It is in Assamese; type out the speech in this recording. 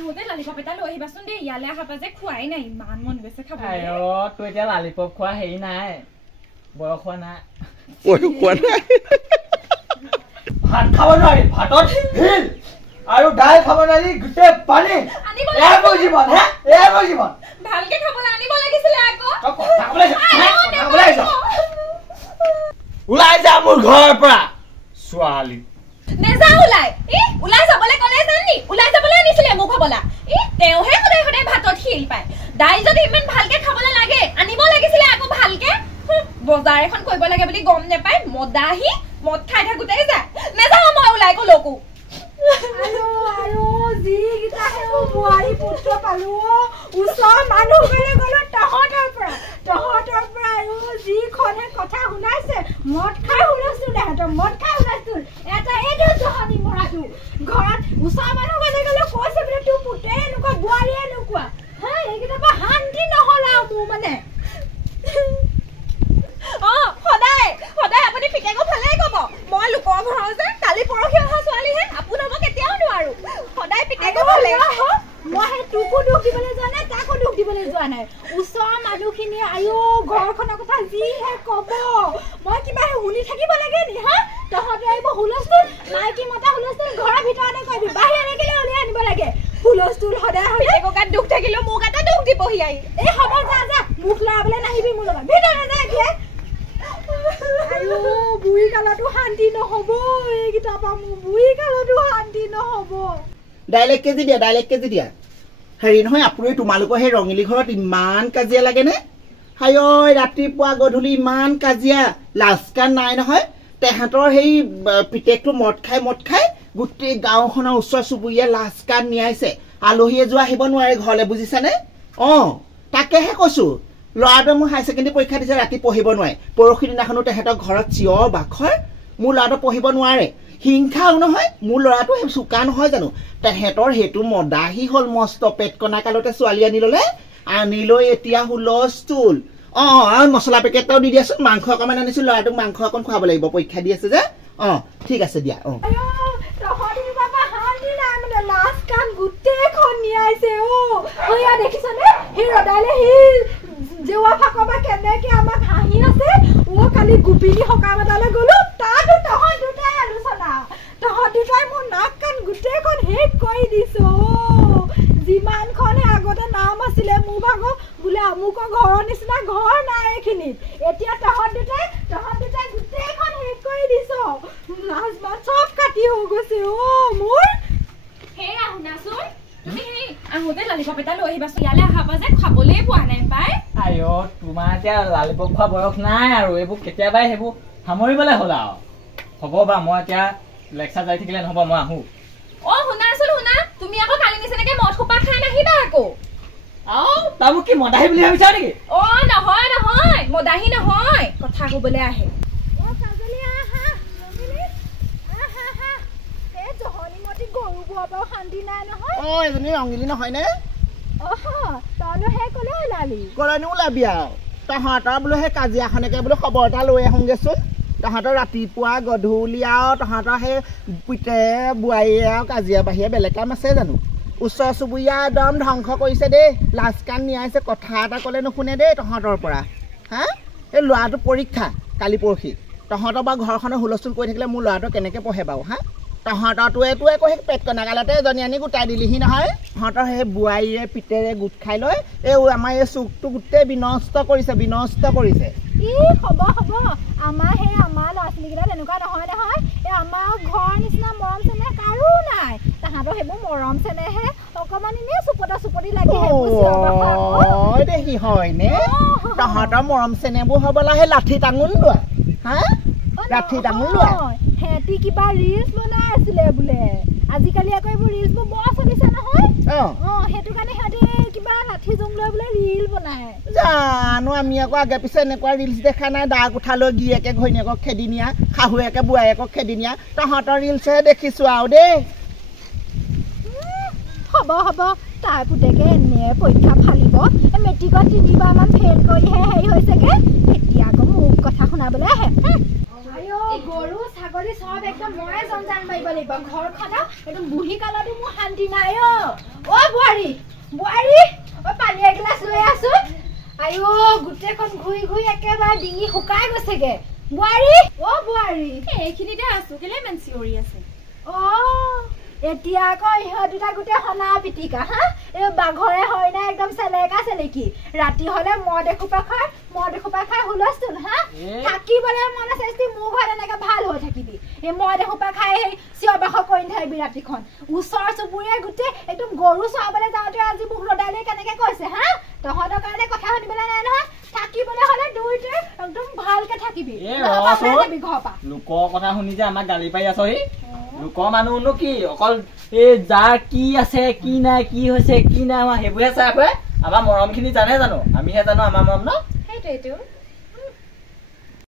আহোতে লালিপপ এটা লৈ আহিবাচোন দেই ইয়ালে আহাপা যে খুৱাই নাই ইমান মন গৈছে খাবলৈ আইও তুই এতিয়া লালিপপ খোৱা হেৰি নাই বয়স হোৱা নাই ভাত খাব নোৱাৰি ভাতত ভিল আৰু দাইল খাব নোৱাৰি গোটেই পানী এবোৰ জীৱন হে এবোৰ জীৱন ভালকে খাবলৈ আনিব লাগিছিলে আকৌ ওলাই যা মোৰ ঘৰৰ পৰা ছোৱালী নেজা ওলাই যাবলৈ ক'লে জানি ওলাই যাবলৈ আনিছিলে মোক খাবলা তেওঁহে সদায় সদায় ভাতত শিল পায় দাইল যদি ইমান ভালকে খাবলৈ লাগে আনিব লাগিছিলে আকৌ ভালকে বজাৰ এখন কৰিব লাগে বুলি গম নেপায় মদাহি মদ খাই থাকোতেই যায় নেযাওঁ মই ওলাই কলৈকো যি গীতা হেও বোৱাৰী পুত্ৰ পালো ওচৰ মানুহ গ'লে তহঁতৰ পৰা যিখনে কথা শুনাইছে মদ খাই শুনাইছো দেহঁতৰ মদ খাই শুনাইছো এটা এইটো জহনি মৰাটো ঘৰত ওচৰ মানুহ গ'লে কৈছে বোলে তোৰ পুতে এনেকুৱা বোৱাৰী এনেকুৱা হা এইকেইটা পৰা শান্তি নহ'ল আৰু মোৰ মানে সদায় আপুনি পিতেকৰ ফালে ক'ব মই লোকৰ ঘৰৰ যে কালি পৰহি অহা ছোৱালীহে আপোন হ'ব কেতিয়াও নোৱাৰো সদায় পিতেকৰ ফালে মই সেই তোকো দুখ দিবলৈ যোৱা নাই তাকো দুখ দিবলৈ যোৱা নাই ওচৰৰ মানুহখিনিয়ে আয়ো ঘৰখনৰ কথা যিহে ক'ব মই কিবা শুনি থাকিব লাগে নি হা তহঁতে এইবোৰ হুলস্থুল মাইকী মতা হুলস্থুল ঘৰৰ ভিতৰতে কৰিবি বাহিৰলৈ গ'লে উলিয়াই আনিব লাগে হুলস্থুল সদায় পিতেকৰ গাত দুখ থাকিলেও মোৰ গাতে দুখ দিবহি আহি এই হ'ব যা মুখ লৰাবলৈ নাহিবি মোৰ লগত ভিতৰলৈ যা এতিয়া আয়ো বুঢ়ী কালতো শান্তি নহ'ব এইকেইটা পৰা মোৰ বুঢ়ী কালতো শান্তি নহ'ব ডাইলেক্ট কেজি দিয়া হেৰি নহয় আপুনি তোমালোকৰ সেই ৰঙিলী ঘৰত ইমান কাজিয়া লাগেনে হাই ঐ ৰাতিপুৱা গধূলি ইমান কাজিয়া লাজকান নাই নহয় তেহেঁতৰ সেই পিতেকটো মদ খাই গোটেই গাঁওখনৰ ওচৰ চুবুৰীয়া লাজকান নিয়াইছে আলহী এযোৰ আহিব নোৱাৰে ঘৰলৈ বুজিছানে তাকেহে কৈছো ল'ৰাটোৱে মোৰ হাই ছেকেণ্ডেৰী পৰীক্ষা দিছে ৰাতি পঢ়িব নোৱাৰে পৰহি দিনাখনো তেহেঁতৰ ঘৰত চিঞৰ বাখৰ মোৰ ল'ৰাটো পঢ়িব নোৱাৰে হিংসাও নহয় মোৰ ল'ৰাটো চোকা নহয় জানো তেহেঁতৰ সেইটো মদাহি হ'ল মস্ত পেট কণা কালতে ছোৱালী আনি লৈ এতিয়া হুলস্থুল মছলা পেকেট এটাও দি দিয়াচোন মাংস অকণমান আনিছো ল'ৰাটোক মাংস অকণ খুৱাব লাগিব পৰীক্ষা দি আছে যে ঠিক আছে দিয়া গোটেইখন নিয়াইছে দেখিছনে সেই ৰদালে জেৱা ফাকৰ বা কেনেকে আমাক হাঁহি আছে কালি গোপিনী সকাম এটালৈ গ'লো তাতো তহঁত দুটাই আলোচনা তহঁত দুটাই মোৰ নাক কাণ গোটেইখন শেষ কৰি দিছো যিমানখনে আগতে নাম আছিলে মোৰ ভাগৰ বোলে আমুকৰ ঘৰৰ নিচিনা ঘৰ নাই এইখিনিত এতিয়া তহঁত দুটাই গোটেইখন শেষ কৰি দিছ লাজ মান চব কাটি হৈ গৈছে মোৰ সেয়া শুনাচোন তুমি সেই আহোতে লালিপপ এটা লৈ আহিবাচোন ইয়ালে আহাপা যে খাবলৈ পোৱা নাই পাই আইও তোমাৰ এতিয়া লালিপপ খোৱা বয়স নাই আৰু এইবোৰ কেতিয়াবাই সেইবোৰ সামৰিবলৈ হ'ল আৰু হ'ব বা মই এতিয়া লেকচাৰ যাই থাকিলে নহ'ব মই আহোঁ শুনা তুমি আকৌ কালি নিচিনাকে মদ খোপা খাই নাহিবা আকৌ তই মোক কি মদাহী বুলি ভাবিছা নেকি নহয় মদাহী নহয় কথা ক'বলৈ আহে শান্তি নাই নহয় এজনী ৰঙিলী নহয় নে তইনো সেই ক'লে ওলাবি আৰু তহঁতৰ বোলো সেই কাজিয়াখনকে বোলো খবৰ এটা লৈ আহোঁগেচোন তহঁতৰ ৰাতিপুৱা গধূলি আৰু তহঁতৰ সেই পিতে বোৱাৰীয়ে আৰু কাজিয়া বাহিৰে বেলেগ কাম আছে জানো ওচৰ চুবুৰীয়া একদম ধ্বংস কৰিছে দেই লাজকান নিয়াইছে কথা এটা ক'লে নুশুনে দেই তহঁতৰ পৰা হা এই ল'ৰাটো পৰীক্ষা কালি পৰহি তহঁতৰ বাৰু ঘৰখনৰ হুলস্থুল কৰি থাকিলে মোৰ ল'ৰাটো কেনেকৈ পঢ়ে বাৰু হা তহঁতৰটোৱেতো আকৌ সেই পেট কণাকালতে এজনী আনি গোটাই দিলিহি নহয় তহঁতৰ সেই বোৱাৰীয়ে পিতেৰে গোট খাই লৈ আমাৰ এই চুকটো গোটেই বিনষ্ট কৰিছে হ'ব আমাৰ ল'ৰা ছোৱালীকেইটা তেনেকুৱা নহয় আমাৰ ঘৰৰ নিচিনা মৰম চেনেহ কাৰো নাই তাহাঁতৰ সেইবোৰ মৰম চেনেহে অকণমান এনেই চুপতি লাগি দেখি হয়নে তহঁতৰ মৰম চেনেহবোৰ হ'বলা সেই লাঠি টাঙোন লোৱা সিহঁতি কিবা ৰিলচ বনাই আছিলে বোলে আজিকালি আকৌ এইবোৰ ৰিলচবোৰ বৰ চলিছে নহয় সেইটো কাৰণে সিহঁতি কিবা লাঠি জুম লৈ বোলে ৰিল বনাই জানো আমি আকৌ আগে পিছে এনেকুৱা ৰিলচ দেখা নাই দা কোঠা লৈ গিৰিয়েকে ঘৈণীয়েকক খেদি নিয়া শাহুৱেকে বোৱাৰীয়েকক খেদি নিয়া তহঁতৰ ৰিলচহে দেখিছো আৰু দেই হ'ব তাই পুতেকে এনে পৰীক্ষা ফালিব মেট্ৰিকত 3বাৰমান ফেইল কৰিহে হেৰি হৈছেগে এতিয়া আকৌ মোক কথা শুনাবলৈ আহে গৰু ছাগলী চব একদম ময়ে জঞ্জাল মাৰিব লাগিব ঘৰখনত একদম বুঢ়ী কালতো মোৰ শান্তি নাই বোৱাৰী বোৱাৰী ও পানী এগিলাস লৈ আছো আইও গুটেখন ঘুই ঘুই একেবাৰে ডিঙি শুকাই গৈছেগে বোৱাৰী ও বোৱাৰী এইখিনিতে আছো কেলে ইমান চিঞৰি আছে ও এতিয়া আকৌ ইহঁত দুটা গোটে হনা পিটিকা হা এই বাঘৰে হয় না একদম চেলেকা চেলেকি ৰাতি হলে মদ এখোপা খাই হুলস্থুল হা থাকিবলৈ মনে চেষ্টি মোৰ ঘৰত এনেকে ভাল হৈ থাকিবি এই মদ এখোপা খাই সেই চিঞৰ বাখৰ কৰি থাকিবি ৰাতিখন ওচৰ চুবুৰীয়া গোটে একদম গৰু চৰাবলৈ যাওঁতে আজি মোক ৰদালে কেনেকে কৈছে হা তহঁতৰ কাৰণে কথা শুনিবলৈ নাই নহয় থাকিবলৈ হলে দুইটা একদম ভালকে থাকিবি লোকৰ কথা শুনি যে আমাক গালি পাৰি আছহি লোকৰ মানুহনো কি অকল এই যাৰ কি আছে কি নাই কি হৈছে কি নাই সেইবোৰহে চাই ফুৰে আমাৰ মৰমখিনি জানে জানো আমিহে জানো আমাৰ মৰম ন সেইটোৱেইটো